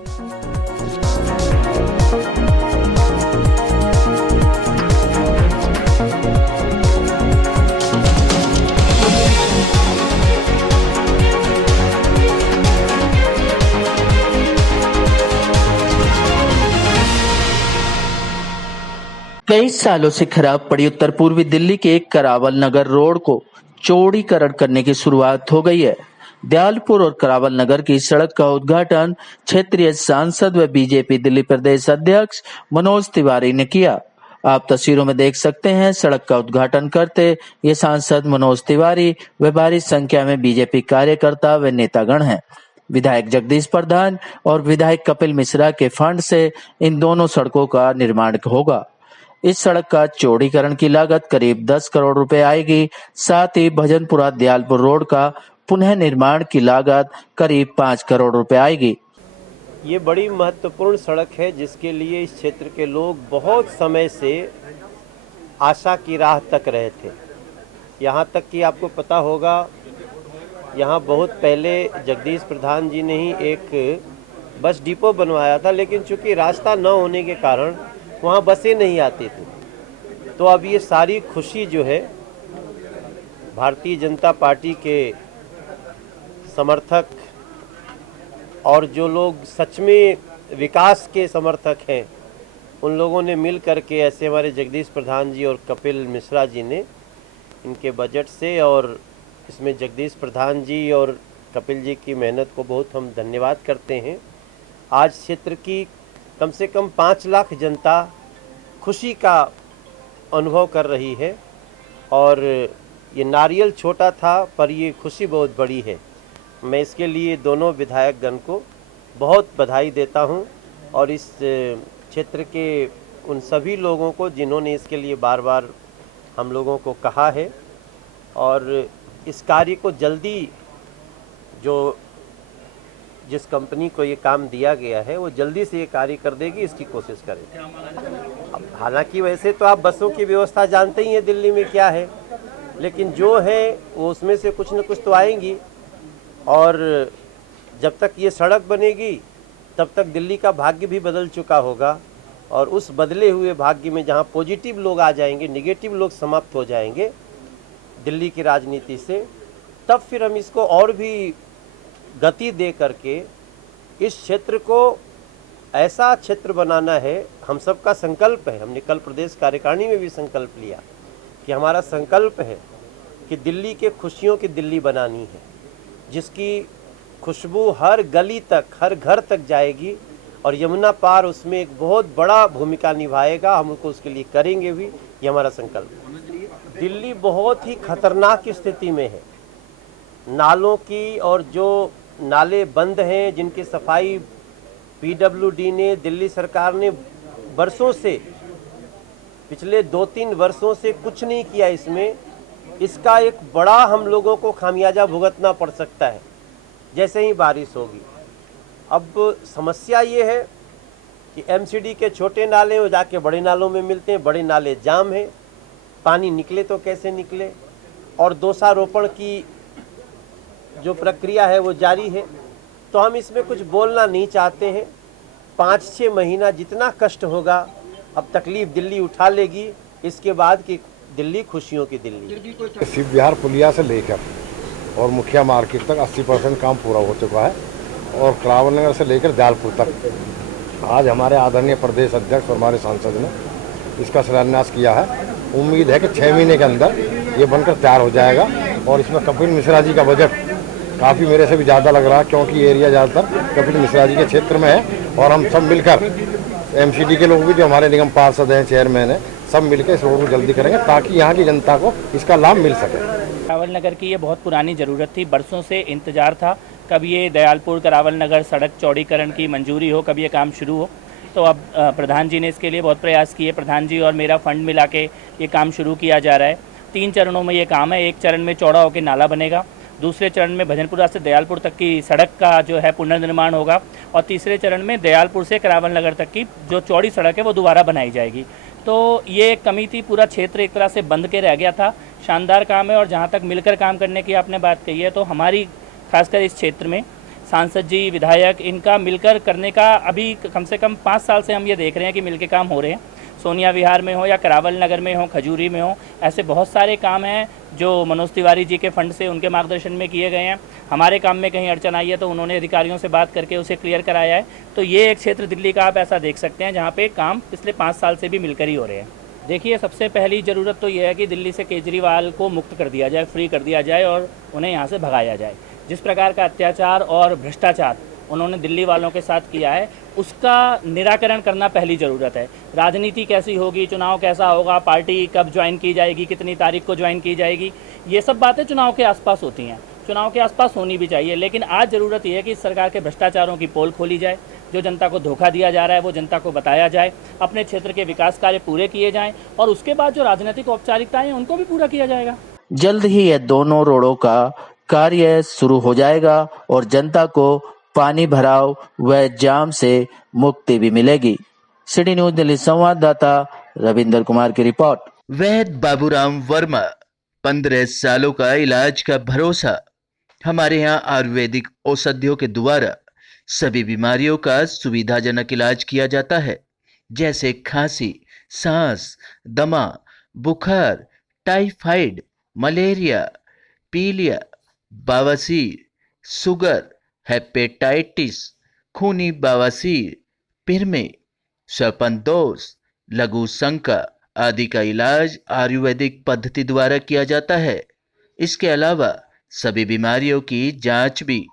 कई सालों से खराब पड़ी उत्तर पूर्वी दिल्ली के करावल नगर रोड को चौड़ीकरण करने की शुरुआत हो गई है। दयालपुर और करावल नगर की सड़क का उद्घाटन क्षेत्रीय सांसद व बीजेपी दिल्ली प्रदेश अध्यक्ष मनोज तिवारी ने किया। आप तस्वीरों में देख सकते हैं, सड़क का उद्घाटन करते ये सांसद मनोज तिवारी व भारी संख्या में बीजेपी कार्यकर्ता व नेतागण हैं। विधायक जगदीश प्रधान और विधायक कपिल मिश्रा के फंड से इन दोनों सड़कों का निर्माण होगा। इस सड़क का चौड़ीकरण की लागत करीब 10 करोड़ रुपए आएगी। साथ ही भजनपुरा दयालपुर रोड का पुनः निर्माण की लागत करीब 5 करोड़ रुपए आएगी। ये बड़ी महत्वपूर्ण सड़क है जिसके लिए इस क्षेत्र के लोग बहुत समय से आशा की राह तक रहे थे। यहाँ तक कि आपको पता होगा, यहाँ बहुत पहले जगदीश प्रधान जी ने ही एक बस डिपो बनवाया था, लेकिन चूंकि रास्ता न होने के कारण वहाँ बसें नहीं आती थी। तो अब ये सारी खुशी जो है भारतीय जनता पार्टी के समर्थक और जो लोग सच में विकास के समर्थक हैं, उन लोगों ने मिल करके, ऐसे हमारे जगदीश प्रधान जी और कपिल मिश्रा जी ने इनके बजट से, और इसमें जगदीश प्रधान जी और कपिल जी की मेहनत को बहुत हम धन्यवाद करते हैं। आज क्षेत्र की कम से कम 5 लाख जनता खुशी का अनुभव कर रही है और ये नारियल छोटा था पर ये खुशी बहुत बड़ी है। मैं इसके लिए दोनों विधायकगण को बहुत बधाई देता हूं और इस क्षेत्र के उन सभी लोगों को जिन्होंने इसके लिए बार बार हम लोगों को कहा है, और इस कार्य को जल्दी, जो जिस कंपनी को ये काम दिया गया है वो जल्दी से ये कार्य कर देगी, इसकी कोशिश करें। हालांकि वैसे तो आप बसों की व्यवस्था जानते ही हैं दिल्ली में क्या है, लेकिन जो है वो उसमें से कुछ न कुछ तो आएंगी, और जब तक ये सड़क बनेगी तब तक दिल्ली का भाग्य भी बदल चुका होगा, और उस बदले हुए भाग्य में जहाँ पॉजिटिव लोग आ जाएंगे, निगेटिव लोग समाप्त हो जाएंगे दिल्ली की राजनीति से, तब फिर हम इसको और भी गति दे करके इस क्षेत्र को ऐसा क्षेत्र बनाना है। हम सबका संकल्प है, हमने कल प्रदेश कार्यकारिणी में भी संकल्प लिया कि हमारा संकल्प है कि दिल्ली के खुशियों की दिल्ली बनानी है, जिसकी खुशबू हर गली तक, हर घर तक जाएगी, और यमुना पार उसमें एक बहुत बड़ा भूमिका निभाएगा। हम उसको उसके लिए करेंगे भी, ये हमारा संकल्प है। दिल्ली बहुत ही खतरनाक स्थिति में है। नालों की, और जो नाले बंद हैं जिनकी सफाई पीडब्ल्यूडी ने, दिल्ली सरकार ने वर्षों से, पिछले 2-3 वर्षों से कुछ नहीं किया इसमें, इसका एक बड़ा हम लोगों को खामियाजा भुगतना पड़ सकता है जैसे ही बारिश होगी। अब समस्या ये है कि एमसीडी के छोटे नाले वो जाके बड़े नालों में मिलते हैं, बड़े नाले जाम हैं, पानी निकले तो कैसे निकले, और दोषारोपण की जो प्रक्रिया है वो जारी है। तो हम इसमें कुछ बोलना नहीं चाहते हैं। 5-6 महीना जितना कष्ट होगा, अब तकलीफ दिल्ली उठा लेगी, इसके बाद की दिल्ली खुशियों की दिल्ली। शिव विहार पुलिया से लेकर और मुखिया मार्केट तक 80% काम पूरा हो चुका है, और करावल नगर से लेकर दयालपुर तक आज हमारे आदरणीय प्रदेश अध्यक्ष और हमारे सांसद ने इसका शिलान्यास किया है। उम्मीद है कि 6 महीने के अंदर ये बनकर तैयार हो जाएगा, और इसमें कपिल मिश्रा जी का बजट काफ़ी मेरे से भी ज़्यादा लग रहा है, क्योंकि एरिया ज़्यादातर कपिल मिश्रा जी के क्षेत्र में है, और हम सब मिलकर एमसीडी के लोग भी, जो हमारे निगम पार्षद हैं, चेयरमैन हैं, सब मिलकर इस रोड को जल्दी करेंगे ताकि यहाँ की जनता को इसका लाभ मिल सके। करावल नगर की ये बहुत पुरानी ज़रूरत थी, बरसों से इंतज़ार था कब ये दयालपुर करावल नगर सड़क चौड़ीकरण की मंजूरी हो, कब ये काम शुरू हो। तो अब प्रधान जी ने इसके लिए बहुत प्रयास किए। प्रधान जी और मेरा फंड मिला के ये काम शुरू किया जा रहा है। 3 चरणों में ये काम है। एक चरण में चौड़ा होकर नाला बनेगा, दूसरे चरण में भजनपुरा से दयालपुर तक की सड़क का जो है पुनर्निर्माण होगा, और तीसरे चरण में दयालपुर से करावल नगर तक की जो चौड़ी सड़क है वो दोबारा बनाई जाएगी। तो ये कमी थी, पूरा क्षेत्र एक तरह से बंद के रह गया था। शानदार काम है, और जहाँ तक मिलकर काम करने की आपने बात कही है, तो हमारी खासकर इस क्षेत्र में सांसद जी, विधायक, इनका मिलकर करने का अभी कम से कम 5 साल से हम ये देख रहे हैं कि मिलके काम हो रहे हैं। सोनिया विहार में हो या करावल नगर में हो, खजूरी में हो, ऐसे बहुत सारे काम हैं जो मनोज तिवारी जी के फंड से उनके मार्गदर्शन में किए गए हैं। हमारे काम में कहीं अड़चन आई है तो उन्होंने अधिकारियों से बात करके उसे क्लियर कराया है। तो ये एक क्षेत्र दिल्ली का आप ऐसा देख सकते हैं जहाँ पे काम पिछले 5 साल से भी मिलकर ही हो रहे हैं। देखिए, सबसे पहली ज़रूरत तो ये है कि दिल्ली से केजरीवाल को मुक्त कर दिया जाए, फ्री कर दिया जाए और उन्हें यहाँ से भगाया जाए। जिस प्रकार का अत्याचार और भ्रष्टाचार उन्होंने दिल्ली वालों के साथ किया है, उसका निराकरण करना पहली ज़रूरत है। राजनीति कैसी होगी, चुनाव कैसा होगा, पार्टी कब ज्वाइन की जाएगी, कितनी तारीख को ज्वाइन की जाएगी, ये सब बातें चुनाव के आसपास होती हैं, चुनाव के आसपास होनी भी चाहिए। लेकिन आज ज़रूरत यह है कि सरकार के भ्रष्टाचारों की पोल खोली जाए, जो जनता को धोखा दिया जा रहा है वो जनता को बताया जाए, अपने क्षेत्र के विकास कार्य पूरे किए जाएँ और उसके बाद जो राजनीतिक औपचारिकताएँ हैं उनको भी पूरा किया जाएगा। जल्द ही यह दोनों रोडों का कार्य शुरू हो जाएगा और जनता को पानी भराव व जाम से मुक्ति भी मिलेगी। सिटी न्यूज दिल्ली संवाददाता रविंदर कुमार की रिपोर्ट। वैद्य बाबूराम वर्मा, 15 सालों का इलाज का भरोसा। हमारे यहाँ आयुर्वेदिक औषधियों के द्वारा सभी बीमारियों का सुविधाजनक इलाज किया जाता है, जैसे खांसी, सांस, दमा, बुखार, टाइफाइड, मलेरिया, पीलिया, बवासीर, शुगर, हेपेटाइटिस, खूनी बवासीर, पिरमे, श्वपनदोष, लघु शंका आदि का इलाज आयुर्वेदिक पद्धति द्वारा किया जाता है। इसके अलावा सभी बीमारियों की जांच भी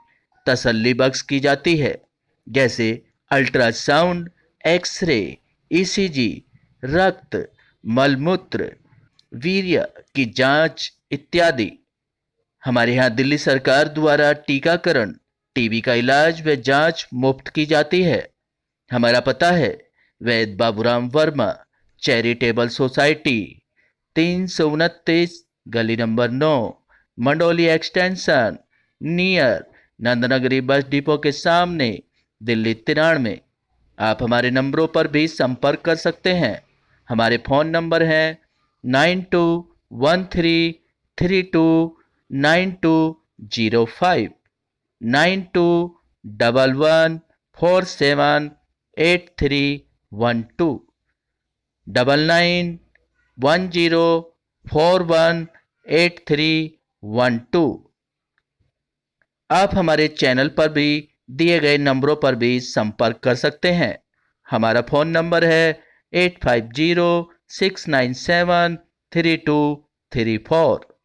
तसल्ली बख्श की जाती है, जैसे अल्ट्रासाउंड, एक्सरे, ईसीजी, रक्त, मलमूत्र, वीर्य की जांच इत्यादि। हमारे यहाँ दिल्ली सरकार द्वारा टीकाकरण, टीबी का इलाज व जांच मुफ्त की जाती है। हमारा पता है वैद्य बाबूराम वर्मा चैरिटेबल सोसाइटी, 329 गली number 9, Mandoli extension, near Nand Nagri bus depot के सामने, दिल्ली 93। आप हमारे नंबरों पर भी संपर्क कर सकते हैं। हमारे फ़ोन नंबर हैं 9213329205, 9211478312, 9910418312। आप हमारे चैनल पर भी दिए गए नंबरों पर भी संपर्क कर सकते हैं। हमारा फ़ोन नंबर है 8506973234।